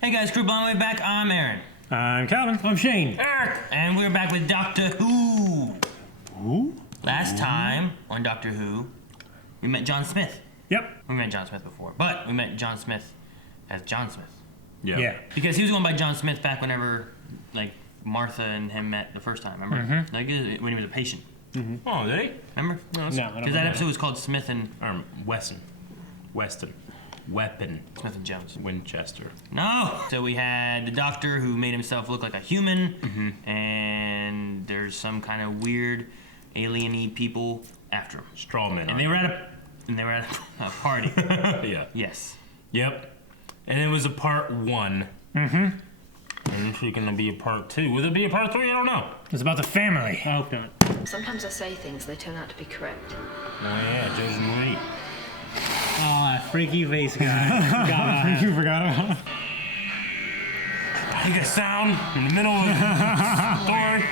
Hey guys, crew on the way back. I'm Aaron. I'm Calvin. I'm Shane. Eric! And we're back with Doctor Who. Who? Last time on Doctor Who, we met John Smith. Yep. We met John Smith before, but we met John Smith as John Smith. Yeah. Because he was going by John Smith back whenever, like, Martha and him met the first time, remember? Like, when he was a patient. Oh, did he? Remember? No, I don't Because that remember. episode was called Smith and... Weston. Weapon. Smith and Jones. Winchester. No! So we had the doctor who made himself look like a human, and there's some kind of weird alien-y people after him. Strawman. And they were at a party. Yeah. Yes. Yep. And it was a part 1. And it's gonna be a part 2. Will it be a part 3? I don't know. It's about the family. I hope not. Sometimes I say things, they turn out to be correct. Oh yeah, Joseph Marie. Oh, that freaky face guy. You forgot about him? I hear a sound in the middle of the story.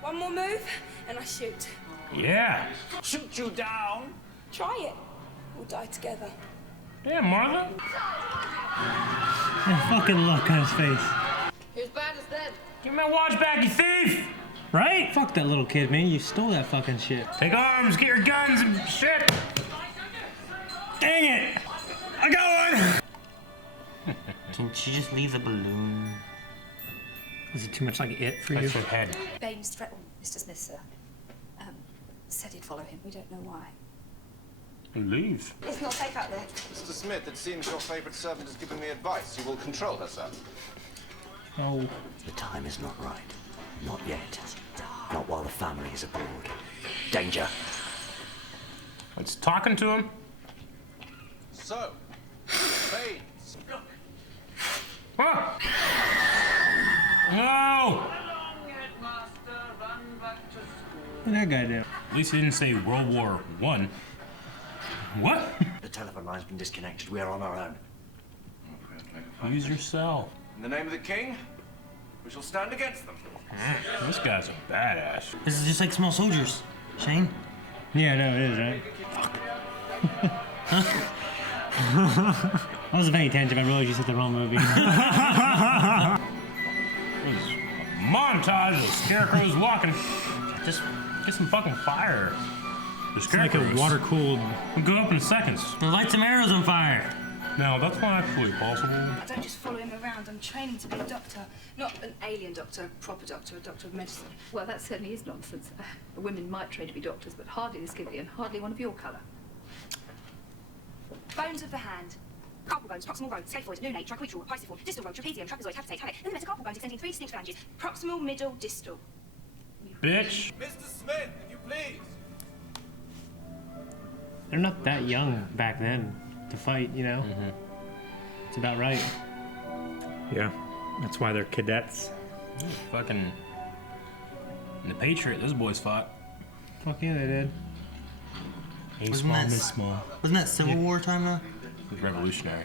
One more move, and I shoot. Yeah. Shoot you down. Try it. We'll die together. Yeah, Martha. That fucking look on his face. Who's bad as dead? Give me my watch back, you thief! Right? Fuck that little kid, man. You stole that fucking shit. Take arms, get your guns and shit. Dang it! I got one! Can she just leave the balloon? Is it too much like it for you? That's her head. Baines threatened Mr. Smith, sir. Said he'd follow him. We don't know why. Leave. It's not safe out there. Mr. Smith, it seems your favorite servant is giving me advice. You will control her, sir. Oh. The time is not right. Not yet. Not while the family is abroad. Danger. It's talking to him. So, Baines. Ah! No! What did that guy do? At least he didn't say World War I. What? The telephone line's been disconnected. We are on our own. Use your cell. In the name of the king, we shall stand against them. This guy's a badass. This is just like Small Soldiers, Shane. Yeah, no, it is, right? I wasn't paying attention. I realized you said the wrong movie. This is a montage of scarecrows walking. Just get some fucking fire. The It's like scarecrows a water-cooled... will go up in seconds. Light some arrows on fire. Now, that's not actually possible. I don't just follow him around. I'm training to be a doctor. Not an alien doctor, a proper doctor, a doctor of medicine. Well, that certainly is nonsense. Women might train to be doctors, but hardly this giddy and hardly one of your colour. Bones of the hand. Carpal bones, proximal row, scaphoid, lunate, triquetral, pisiform, distal row, trapezium, trapezoid, habitate, halate, and the metacarpal bones extending 3 distinct phalanges. Proximal, middle, distal. Bitch. Mr. Smith, if you please. They're not that young back then to fight, you know? It's about right. Yeah, that's why they're cadets. Fucking. In the Patriot, those boys fought. Fuck yeah, they did. Wasn't that, wasn't that Civil War time though? It was revolutionary.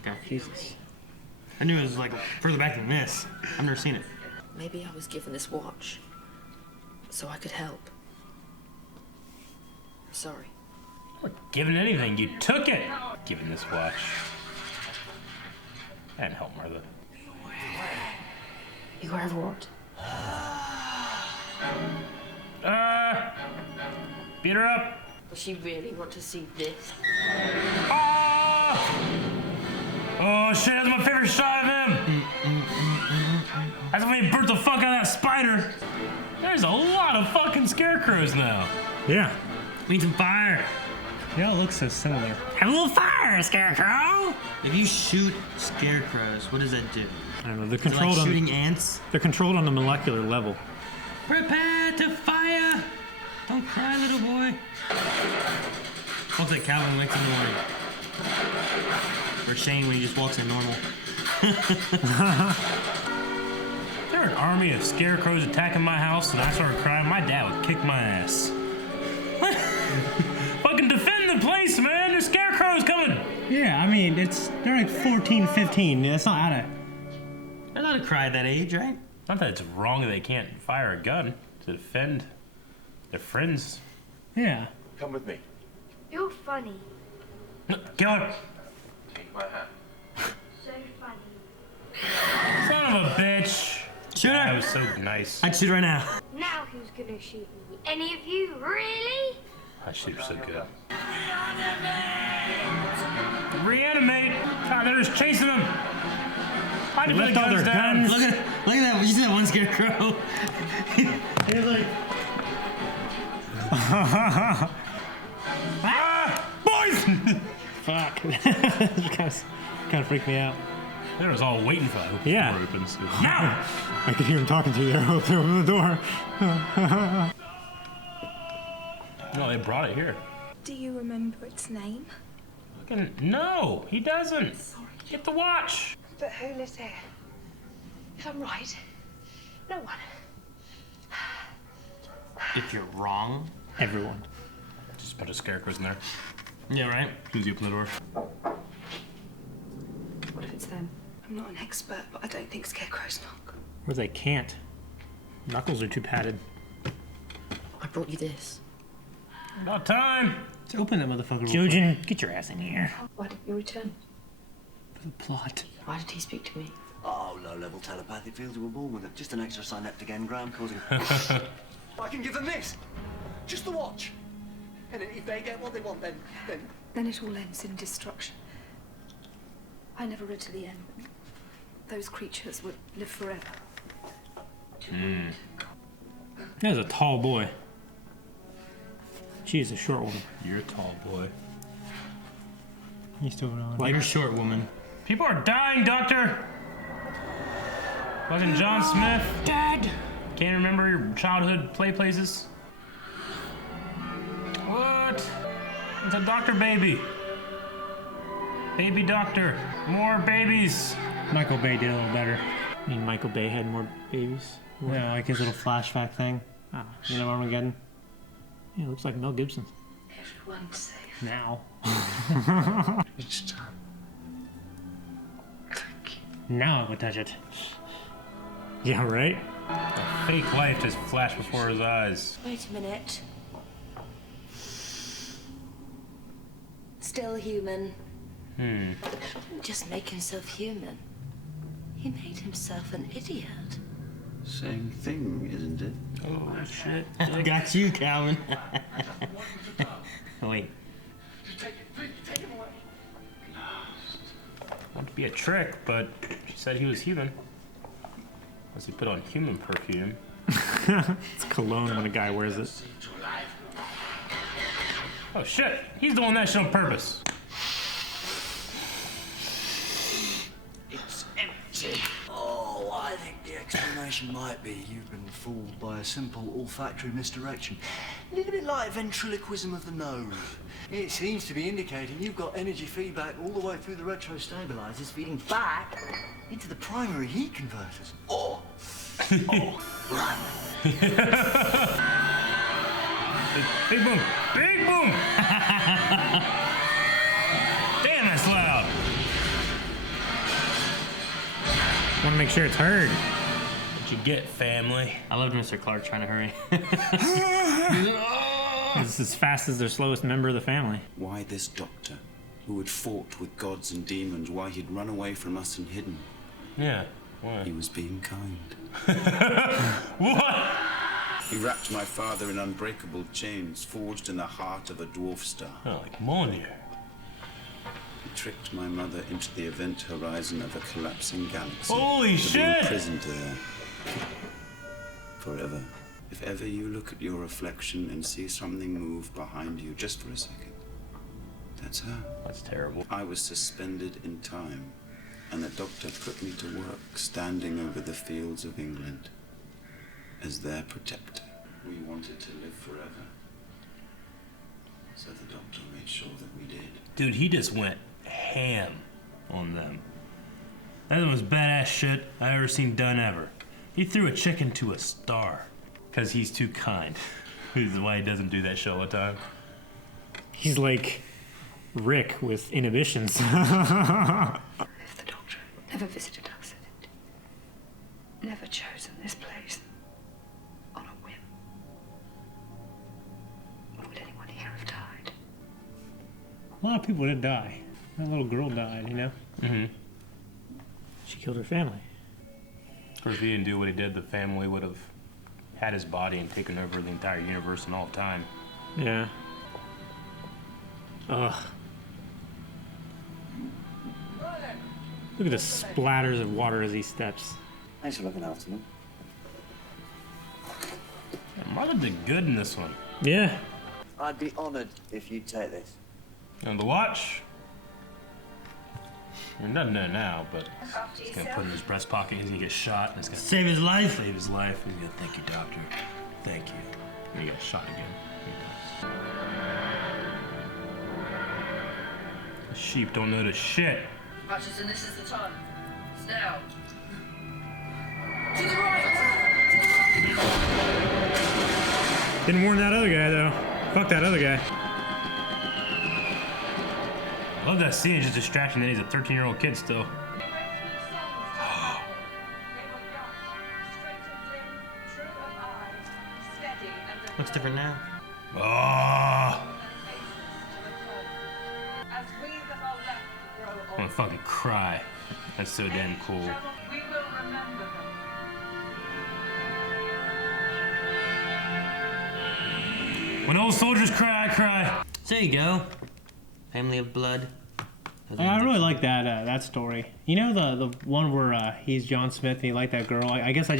Okay. Jesus. I knew it was like further back than this. I've never seen it. Maybe I was given this watch so I could help. I'm sorry. You weren't given anything, you took it! Given this watch. And help Martha. You have what? Beat her up! Does she really want to see this? Ah! Oh shit, that's my favorite shot of him! That's when he burnt the fuck out of that spider! There's a lot of fucking scarecrows now. Yeah. We need some fire. They all look so similar. Have a little fire, Scarecrow! If you shoot scarecrows, what does that do? I don't know. They're Is it like controlled shooting ants? They're controlled on a molecular level. Prepare to fire! Don't cry, little boy. Looks like Calvin wakes in the morning. Or Shane when he just walks in normal. If there were an army of scarecrows attacking my house and I started crying, my dad would kick my ass. What? Fucking defend the place, man! There's scarecrows coming! Yeah, I mean, they're like 14, 15. That's not out of... They're not a cry at that age, right? Not that it's wrong that they can't fire a gun to defend their friends. Yeah. Come with me. You're funny. Kill her. So funny. Son of a bitch. Shoot That her! was so nice. I'd shoot right now. Now who's gonna shoot me? Any of you? Really? That shit was so good. Reanimate! God, they're just chasing them. Why did They you left put all the their guns down? guns. Look at that. You see that one scarecrow? He's like, Ah! Boys! Fuck. kind of freaked me out. They was all waiting for that. Yeah. Door opens. Now! I could hear him talking to you there. Open the door. No, they brought it here. Do you remember its name? Fucking no, he doesn't. Get the watch. But who lives here? If I'm right, no one. if you're wrong. Everyone. Just a bunch of scarecrows in there. Yeah, right? Who's you open the door? What if it's them? I'm not an expert, but I don't think scarecrows knock. Or they can't. Knuckles are too padded. I brought you this. About time. Let's open that motherfucker. Jojen, get your ass in here. Why didn't you return? For the plot. Why did he speak to me? Oh, low-level telepathic fields were born with it. Just an extra synaptic engram causing... I can give them this. Just the watch. And if they get what they want, then... Then it all ends in destruction. I never read to the end. Those creatures would live forever. That was a tall boy. She's a short woman. You're a tall boy. He's still on. Like a short woman. People are dying, Doctor. Fucking John Smith. Dad! Can't remember your childhood play places. What? It's a doctor baby. Baby doctor. More babies. Michael Bay did a little better. I mean, Michael Bay had more babies. Yeah, like his little flashback thing. Ah, you know what I'm getting? Yeah, looks like Mel Gibson. Everyone's safe. Now. Each time. Now I would touch it. Yeah, right? A fake life just flashed before his eyes. Wait a minute. Still human. Didn't just make himself human. He made himself an idiot. Same thing, isn't it? Oh shit. Got you, Calvin. Wait. Wanted to be a trick, but she said he was human. Unless he put on human perfume. It's cologne when a guy wears it. Oh shit! He's doing that shit on purpose. It's empty. Oh, I think the explanation might be you've been fooled by a simple olfactory misdirection. A little bit like ventriloquism of the nose. It seems to be indicating you've got energy feedback all the way through the retro-stabilizers feeding back into the primary heat converters. Oh, run. Big boom! Big boom! Damn, that's loud. Want to make sure it's heard. What you get, family? I loved Mr. Clark trying to hurry. It's as fast as their slowest member of the family. Why this doctor, who had fought with gods and demons, why he'd run away from us and hidden? Yeah, why? He was being kind. What? He wrapped my father in unbreakable chains, forged in the heart of a dwarf star. Oh, like Mjolnir. He tricked my mother into the event horizon of a collapsing galaxy. Holy to shit! be imprisoned there. Forever. If ever you look at your reflection and see something move behind you just for a second, that's her. That's terrible. I was suspended in time, and the doctor put me to work standing over the fields of England as their protector. We wanted to live forever, so the doctor made sure that we did. Dude, he just went ham on them. That was the most badass shit I've ever seen done ever. He threw a chick into a star. Because he's too kind. This is why he doesn't do that shit all the time. He's like Rick with inhibitions. If the doctor never visited us, if it never chosen this place on a whim, would anyone here have died? A lot of people did die. That little girl died, you know? Mm-hmm. She killed her family. Of course, if he didn't do what he did, the family would have had his body and taken over the entire universe and all time. Yeah. Ugh. Look at the splatters of water as he steps. Thanks for looking after me. Mother did good in this one. Yeah. I'd be honoured if you'd take this. And the watch? He doesn't know now, but he's gonna put it in his breast pocket. He's gonna get shot, and it's gonna Save his life. save his life. He's gonna thank you, doctor. Thank you. And he got shot again. He does. The sheep don't notice shit. Hutchinson, this is the time. It's now. To the right! Didn't warn that other guy, though. Fuck that other guy. I love that scene. It's just distraction that he's a 13-year-old kid still. Looks different now. Oh! I'm gonna fucking cry. That's so damn cool. We will remember them. When old soldiers cry, I cry. So there you go. Family of blood. Oh, I really like that story. You know the one where he's John Smith and he liked that girl. I guess I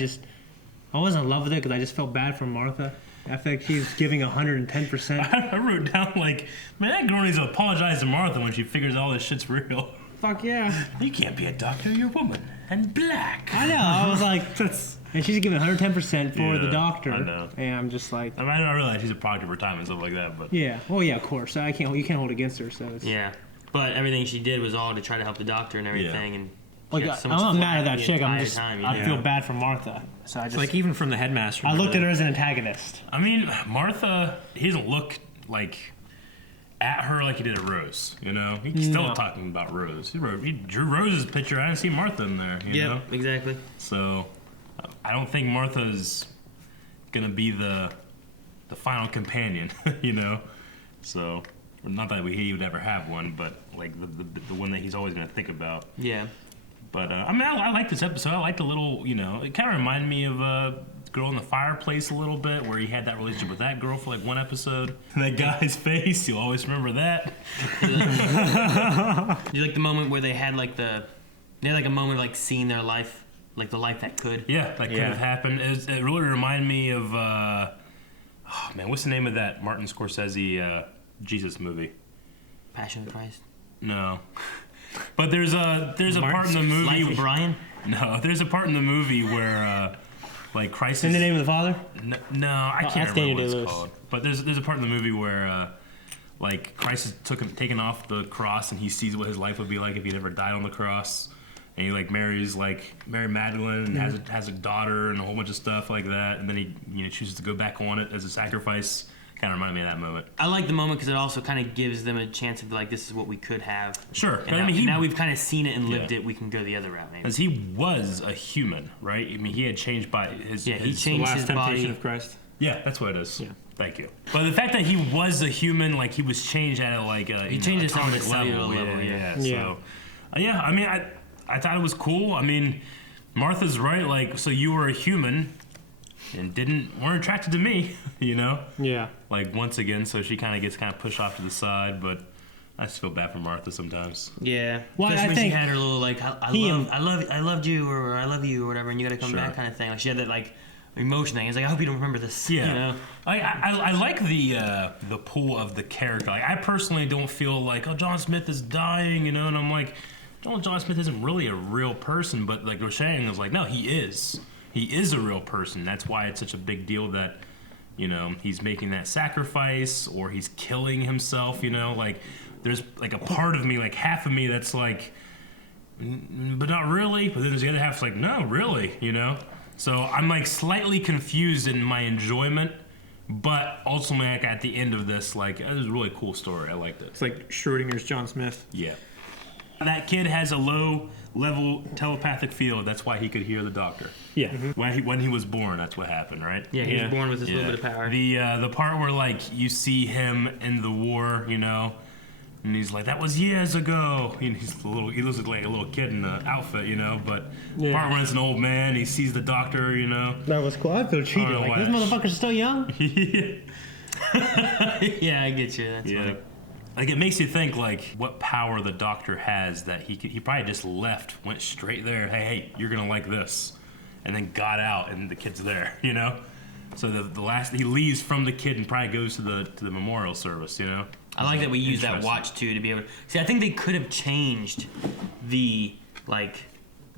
wasn't in love with it because I just felt bad for Martha. I feel like she's giving 110%. I wrote down like, man, that girl needs to apologize to Martha when she figures all this shit's real. Fuck yeah. You can't be a doctor. You're a woman and black. I know. I was like, that's. And she's giving 110% for the doctor. I know. And I'm just like. I mean, I don't realize she's a product of her time and stuff like that, but. Yeah. Well, yeah, of course. You can't hold against her. So. It's, Yeah, but everything she did was all to try to help the doctor and everything. And like, she got so I'm much not mad at flack that the chick. I'm entire just. time, you I know? feel bad for Martha. So I just. Like even from the headmaster. I looked at her as an antagonist. I mean, Martha, he doesn't look like at her like he did at Rose. You know, he's still talking about Rose. He drew Rose's picture. I didn't see Martha in there. You know? Exactly. So, I don't think Martha's gonna be the final companion. You know, so not that he would ever have one, but like the one that he's always gonna think about. Yeah. But I mean, I like this episode. I like the little, you know, it kind of reminded me of Girl in the Fireplace a little bit, where he had that relationship with that girl for like one episode. And that guy's face, you'll always remember that. Do you like the moment where they had like a moment of like seeing their life, like the life that could? Yeah, that could have happened. It really reminded me of, oh man, what's the name of that Martin Scorsese Jesus movie? Passion of Christ. No. But there's a part in the movie. Life of Brian? No, there's a part in the movie where like Christ. In the name of the Father? No, I can't remember what it's called. But there's a part in the movie where like Christ is taken off the cross and he sees what his life would be like if he never died on the cross, and he like marries like Mary Magdalene and has a daughter and a whole bunch of stuff like that, and then he chooses to go back on it as a sacrifice. Kind of reminded me of that moment. I like the moment because it also kind of gives them a chance of like, this is what we could have. Sure. And now we've kind of seen it and lived it. We can go the other route, maybe. Because he was a human, right? I mean, he had changed by his. Yeah, he changed last his temptation body. of Christ. Yeah, that's what it is. Yeah. Thank you. But the fact that he was a human, like he was changed at a like a he changed his atomic cellular level. Yeah. So, yeah. I mean, I thought it was cool. I mean, Martha's right. Like, so you were a human and weren't attracted to me, you know? Yeah. Like once again, so she kind of gets pushed off to the side, but I just feel bad for Martha sometimes. Yeah. Well, especially I when think she had her little like I loved you or I love you or whatever, and you got to come back kind of thing. Like she had that like emotion thing. It's like, I hope you don't remember this. Yeah. You know? I like the pull of the character. Like, I personally don't feel like, oh, John Smith is dying, you know, and I'm like, John Smith isn't really a real person, but like Roshang was like, no, he is. He is a real person. That's why it's such a big deal that, you know, he's making that sacrifice or he's killing himself, you know, like there's like a part of me, like half of me that's like, but not really. But then there's the other half that's like, no, really, you know? So I'm like slightly confused in my enjoyment, but ultimately like at the end of this, like it was a really cool story. I liked it. It's like Schrodinger's John Smith. Yeah. That kid has a low level telepathic field. That's why he could hear the doctor. Yeah. When he was born, that's what happened, right? Yeah, he was born with this little bit of power. The part where like you see him in the war, you know, And he's like, that was years ago. And he looks like a little kid in the outfit, you know. But part when it's an old man, he sees the doctor, you know. That was cool. I feel cheated. Like, this motherfucker's still young. Yeah, I get you. That's funny. Like, it makes you think, like, what power the doctor has that he probably just left, went straight there. Hey, you're gonna like this, and then got out, and the kid's there, you know. So the last he leaves from the kid and probably goes to the memorial service, you know. I like that we use that watch too to be able to see. I think they could have changed the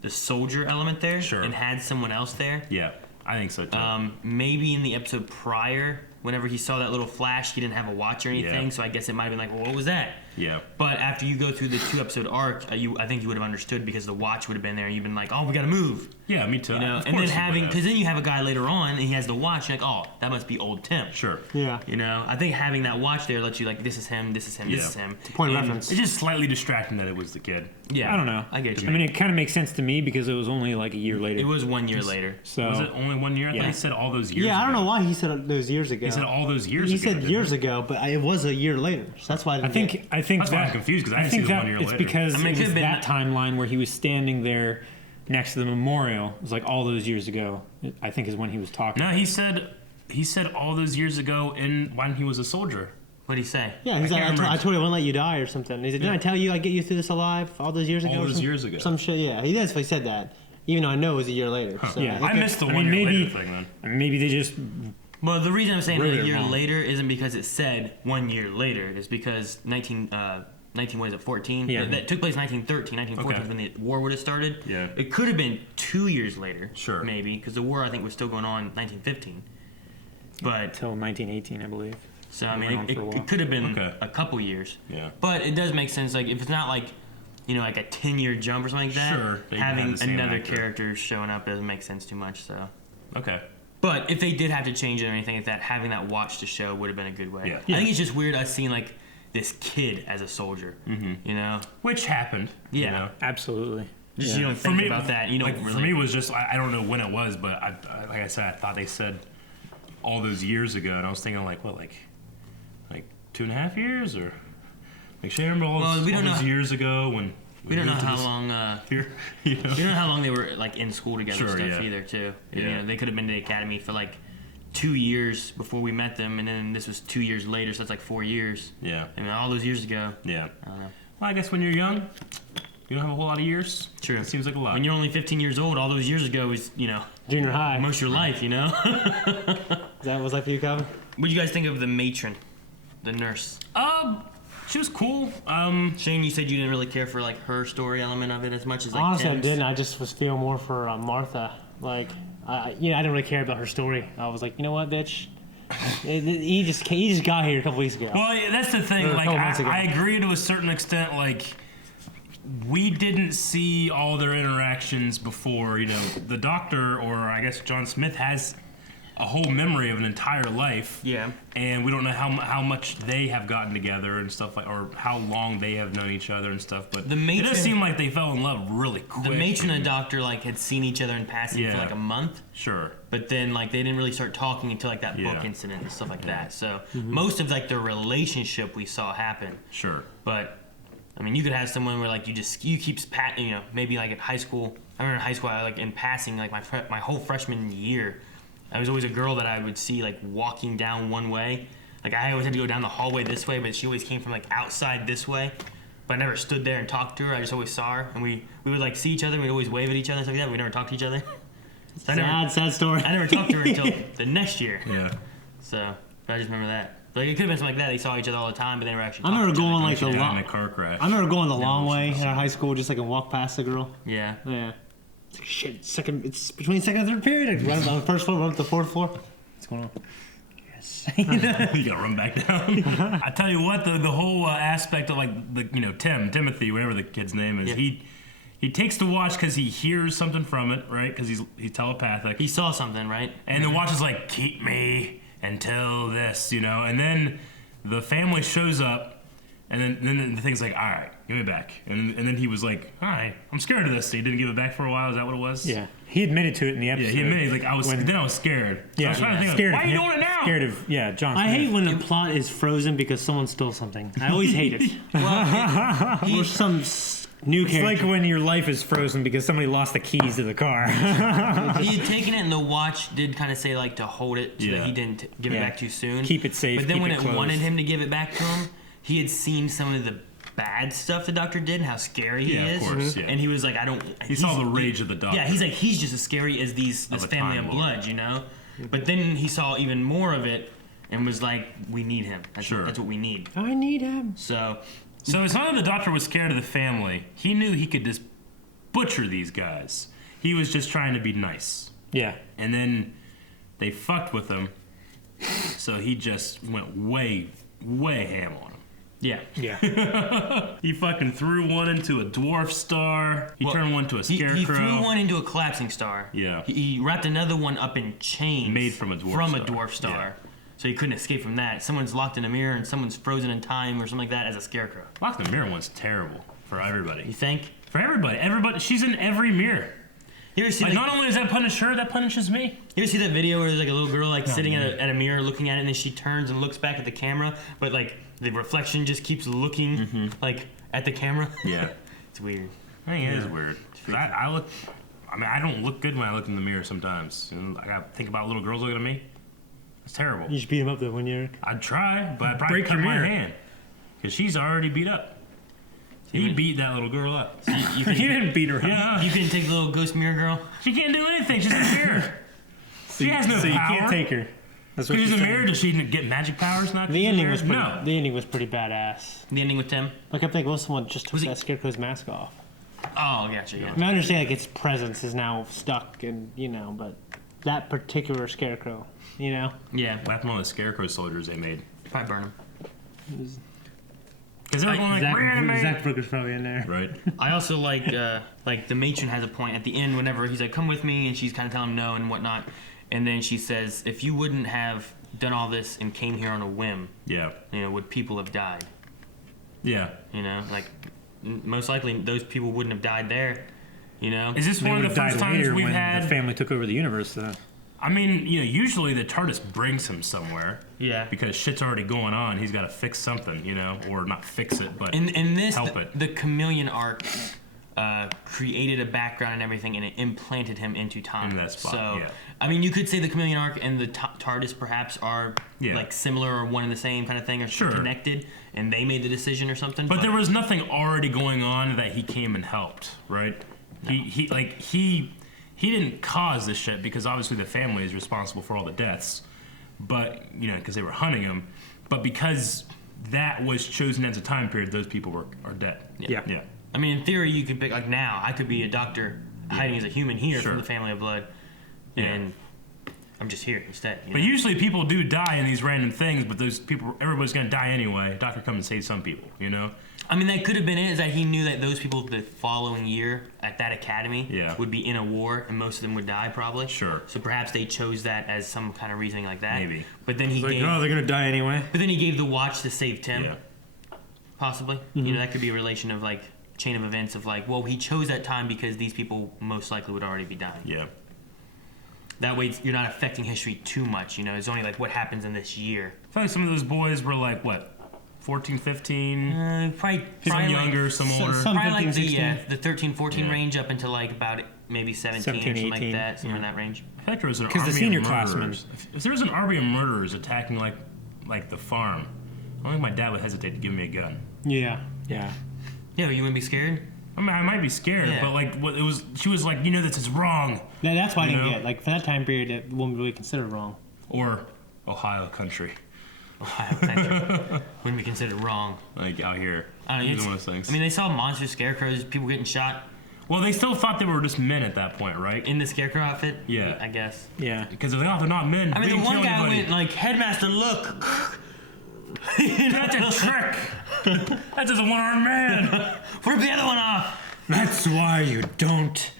soldier element there and had someone else there. Yeah, I think so too. Maybe in the episode prior, whenever he saw that little flash, he didn't have a watch or anything. So I guess it might have been like, well, what was that? Yeah. But after you go through the 2-episode arc, I think you would have understood because the watch would have been there, and you've been like, oh, we gotta move. Yeah, me too. You know, and then because then you have a guy later on, and he has the watch. You're like, oh, that must be old Tim. Sure. Yeah. You know, I think having that watch there lets you like, this is him, this is him, this is him. It's a point of reference. It's just slightly distracting that it was the kid. Yeah. I don't know. I get you. I mean, it kind of makes sense to me because it was only like a year later. It was 1 year later. So was it only 1 year? I thought he said all those years. Yeah, I don't ago. know why he said those years ago. He said all those years He ago. said years ago, but it was a year later. So that's why I think That's that, why I'm confused because I didn't see the 1 year it's later. because I mean, it it was could've been that timeline where he was standing there next to the memorial. It was like all those years ago. I think is when he was talking. No, he said all those years ago when he was a soldier. What did he say? Yeah, he's like, I told you I wouldn't let you die or something. He said, didn't I tell you I'd get you through this alive all those years ago? All those years ago. Some shit, yeah. He definitely said that, even though I know it was a year later. Huh. So Yeah. I missed the 1 year later thing then. Maybe they just. Well, the reason I'm saying Wrote a it year wrong. later isn't because it said 1 year later. It's because 14? Yeah. That took place 1913. 1914 is when the war would have started. Yeah. It could have been 2 years later. Sure. Maybe, because the war, I think, was still going on in 1915. But Until 1918, I believe. so, I It mean, went on for a while. it could have been a couple years. Yeah. But it does make sense. Like, if it's not like, you know, like a 10-year jump or something like that, Sure, they having have the same another actor. character showing up doesn't make sense too much. So. Okay. But if they did have to change it or anything like that, having that watch to show would have been a good way. Yeah. I think it's just weird us seeing like this kid as a soldier. Mm-hmm. You know? Which happened. Yeah. You know? Absolutely. Just you don't think about that. You don't like, really. For me, it was just I don't know when it was, but like I said, I thought they said all those years ago, and I was thinking like what, like 2.5 years, or like should I remember all those years ago when we don't know moved to how this- long. here, you know? We don't know how long they were like in school together Sure, and stuff yeah. either too. Yeah. You know, they could have been to the academy for like 2 years before we met them, and then this was 2 years later, so that's like 4 years. Yeah. I mean, all those years ago. Yeah. I don't know. Well, I guess when you're young, you don't have a whole lot of years. True. It seems like a lot. When you're only 15 years old, all those years ago is, you know, junior high. most of your life, you know? That was like for you, Calvin? What do you guys think of the matron, the nurse? She was cool. Shane, you said you didn't really care for like her story element of it as much as like Honestly, Tim's. I didn't. I just was feeling more for Martha. Like, I didn't really care about her story. I was like, you know what, bitch? He just got here a couple weeks ago. Well, yeah, that's the thing. Or a Like, couple months ago. I agree to a certain extent. Like, we didn't see all their interactions before. You know, the doctor, or I guess John Smith, has a whole memory of an entire life. Yeah. And we don't know how much they have gotten together and stuff like, or how long they have known each other and stuff. But The it matron- does seem like they fell in love really quick. The matron and the doctor like had seen each other in passing for Yeah. like a month. Sure. But then like they didn't really start talking until like that book Yeah. incident and stuff like that. So Mm-hmm. most of like their relationship we saw happen. Sure. But I mean, you could have someone where like you keep you know, maybe like at high school. I remember in high school, I like in passing like my whole freshman year, I was always a girl that I would see like walking down one way. Like I always had to go down the hallway this way, but she always came from like outside this way. But I never stood there and talked to her. I just always saw her, and we would like see each other. And we'd always wave at each other and stuff like that. But we never talked to each other. So sad story. I never talked to her until the next year. Yeah. So I just remember that. Like it could have been something like that. They saw each other all the time, but they never actually. I remember talked to each going other. like the Died in long. a car crash. I remember going the long way in our high school, just like and walk past the girl. Yeah. Yeah. It's like, shit, second. It's between second and third period. I run on the first floor, run up to the fourth floor. What's going on? Yes. You gotta run back down. I tell you what, the whole aspect of like the Timothy, whatever the kid's name is, Yeah. he takes the watch because he hears something from it, right? Because he's telepathic. He saw something, right? And the watch is like, keep me until this, you know. And then the family shows up, And then the thing's like, all right, give it back. And then he was like, all right, I'm scared of this. So he didn't give it back for a while. Is that what it was? Yeah. He admitted to it in the episode. Yeah, he admitted. Like I was scared. Yeah. I was trying to think, scared why of are you him- doing it now? Scared of John Smith. I hate when the plot is frozen because someone stole something. I always hate it. Or some new It's character. like when your life is frozen because somebody lost the keys to the car. He had taken it, and the watch did kind of say like to hold it so that Yeah. he didn't give it Yeah. back too soon. Keep it safe, But then keep when it it closed. wanted him to give it back to him, he had seen some of the bad stuff the doctor did and how scary he Yeah, of is. course, yeah. And he was like, I don't. He saw the rage of the doctor. Yeah, he's like, he's just as scary as this a family Time of Lord. blood, you know. But then he saw even more of it and was like, we need him. That's Sure. that's what we need. I need him. So it's not that the doctor was scared of the family. He knew he could just butcher these guys. He was just trying to be nice. Yeah. And then they fucked with him. So he just went way ham on him. yeah. Yeah. He fucking threw one into a dwarf star. He Well, turned one to a scarecrow. He threw one into a collapsing star. Yeah. He wrapped another one up in chains. Made from a dwarf From star. a dwarf star. Yeah. So he couldn't escape from that. Someone's locked in a mirror and someone's frozen in time or something like that as a scarecrow. Locked in the mirror one's terrible for everybody. You think? For everybody. Everybody. She's in every mirror. You ever see Like, like, not only does that punish her, that punishes me. you ever see that video where there's like a little girl like sitting man. at a mirror looking at it and then she turns and looks back at the camera, but like the reflection just keeps looking like at the camera? Yeah. It's weird. I think it is weird. 'Cause I don't look good when I look in the mirror sometimes. And I gotta think about little girls looking at me. It's terrible. You should beat him up though when you're. I'd try, but I'd probably Break cut your my mirror. hand. Because she's already beat up. He beat that little girl up. You You didn't beat her up. Yeah. You couldn't take the little ghost mirror girl? She can't do anything. She's a mirror. She has no So power. you can't take her. That's what She's you're a saying. mirror. Does she get magic powers? Not 'cause The she's a ending mirror? was pretty. No. The ending was pretty badass. The ending with Tim? Like I think well, someone just took Was it- that scarecrow's mask off. Oh, gotcha, yeah. I mean, I understand like its presence is now stuck, and but that particular scarecrow, Yeah, What happened to all the scarecrow soldiers they made? probably burn him. Because they're going like, reanimate. Zach Brooker's probably in there. Right. I also like the matron has a point at the end whenever he's like, come with me, and she's kind of telling him no and whatnot. And then she says, if you wouldn't have done all this and came here on a whim, Yeah. would people have died? Yeah. Like, most likely those people wouldn't have died there, Is this They one of the would've died first times later we've when had? the family took over the universe, though. I mean, usually the TARDIS brings him somewhere. Yeah. Because shit's already going on. He's got to fix something, or not fix it, but In this, help it. the chameleon arc created a background and everything, and it implanted him into time. In that spot, So, yeah. I mean, you could say the chameleon arc and the TARDIS perhaps are Yeah. like similar or one and the same kind of thing, or Sure. connected, and they made the decision or something. But there was nothing already going on that he came and helped, right? No. He didn't cause this shit because obviously the family is responsible for all the deaths, but because they were hunting him, but because that was chosen as a time period, those people are dead. Yeah. Yeah. I mean, in theory, you could pick like now. I could be a doctor hiding as a human here Sure. from the family of blood, and I'm just here instead. But usually people do die in these random things, but those people, everybody's gonna die anyway. Doctor comes and saves some people, I mean, that could have been it. Is that he knew that those people the following year at that academy Yeah. would be in a war, and most of them would die probably. Sure. So perhaps they chose that as some kind of reasoning like that. Maybe. But then he Like, gave. oh, they're gonna die anyway. But then he gave the watch to save Tim. Yeah. Possibly. That could be a relation of like chain of events of like, well, he chose that time because these people most likely would already be dying. Yeah. That way, you're not affecting history too much. It's only like what happens in this year. I feel like some of those boys were like, what, 14, 15? Probably Some younger, like, some older. some- Probably 15, like the 13, 14 Yeah. range up into like about maybe 17 or 17, something like 18, that, somewhere in that range. I feel like there was an 'Cause the army senior of classmen- murderers. If there was an army of murderers attacking like the farm, I don't think my dad would hesitate to give me a gun. Yeah. Yeah. Yeah, you wouldn't be scared? I mean, I might be scared, Yeah. but like, what it was, she was like, this is wrong, That's why I didn't know? get like for that time period it wouldn't really consider wrong. or Ohio country, Ohio country. Wouldn't be considered wrong. like out here. I don't know, Either it's- one of those things. I mean, they saw monster scarecrows, people getting shot well, they still thought they were just men at that point, right? in the scarecrow outfit. Yeah. I guess. Yeah. Because they're like, oh, they're not men. I mean, We the didn't one kill guy anybody. went like, "Headmaster, look." That's a trick. That's just a one-armed man. Rip the other one off. That's why you don't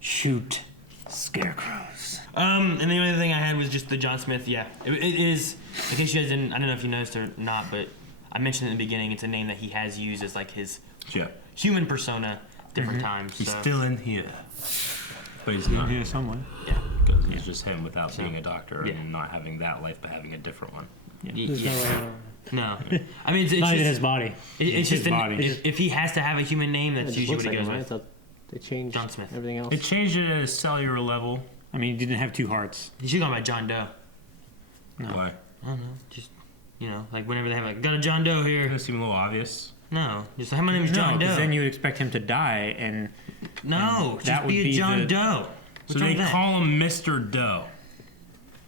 shoot scarecrows. And the only thing I had was just the John Smith. Yeah, it is. In case you guys didn't, I don't know if you noticed or not, but I mentioned in the beginning, it's a name that he has used as like his Yeah. human persona different times. He's so. still in here. But he's not. here somewhere. Yeah. Because it's just him without So, being a doctor yeah. and not having that life, but having a different one. There's no way around. No, I mean it's Not just, even his body. It's his just body. if he has to have a human name, that's It just usually looks what he like goes him, with. right? They changed John Smith. everything else. They changed it at a cellular level. I mean, he didn't have two hearts. He should go by John Doe. No. Why? I don't know, just like whenever they have like got a John Doe here. Doesn't seem a little obvious. No, just like, my name is No, John Doe. because then you would expect him to die, and No, and just be a John Doe. So What's wrong they with that? call him Mr. Doe.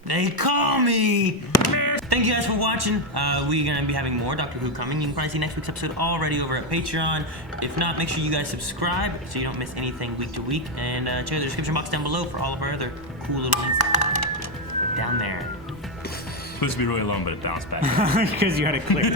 They call me. Thank you guys for watching. We're gonna be having more Doctor Who coming. You can probably see next week's episode already over at Patreon. If not, make sure you guys subscribe so you don't miss anything week to week. And check out the description box down below for all of our other cool little links down there. Supposed to be really long, but it bounced back. because you had to click.